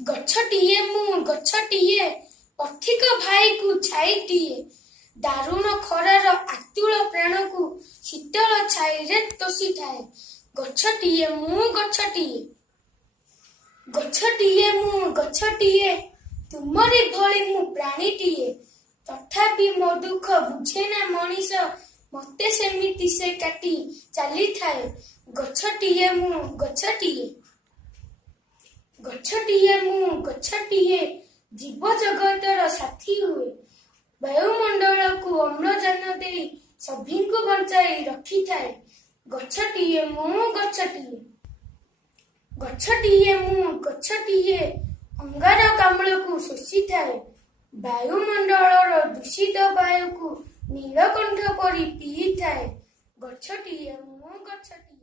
ଗଛଟିଏ ମୁଁ ଗଛଟିଏ, ପଥିକ ଭାଇକୁ ଛାଇଟିଏ, ଦାରୁଣ ଖରାର ଆତୁଳ ପ୍ରାଣକୁ ଶୀତଳ ଛାଇରେ ତୋଷିଥାଏ। ଗଛଟିଏ ମୁଁ ଗଛଟିଏ, ଗଛଟିଏ ମୁଁ ଗଛଟିଏ, ତୁମରି ଭଳି ମୁଁ ପ୍ରାଣୀଟିଏ, ତଥାପି ମୋ ଦୁଃଖ ବୁଝେନା ମଣିଷ, ମତେ ସେମିତି ସେ କାଟି ଚାଲିଥାଏ। ଗଛଟିଏ ମୁଁ ଗଛଟିଏ, ଗଛଟିଏ ମୁଁ ଗଛଟିଏ, ଜୀବ ଜଗତର ସାଥୀ ହୁଏ, ବାୟୁମଣ୍ଡଳକୁ ଅମ୍ଳଜାନ ଦେଇ ସଭିଙ୍କୁ ବଞ୍ଚାଇ ରଖିଥାଏ। ଗଛଟିଏ ମୁଁ ଗଛଟିଏ, ଗଛଟିଏ ମୁଁ ଗଛଟିଏ, ଅଙ୍ଗାରକାମ୍ଳକୁ ଶୋଷିଥାଏ, ବାୟୁମଣ୍ଡଳର ଦୂଷିତ ବାୟୁକୁ ନୀଳକଣ୍ଠ ପରି ପିଇଥାଏ। ଗଛଟିଏ ମୁଁ ଗଛଟିଏ।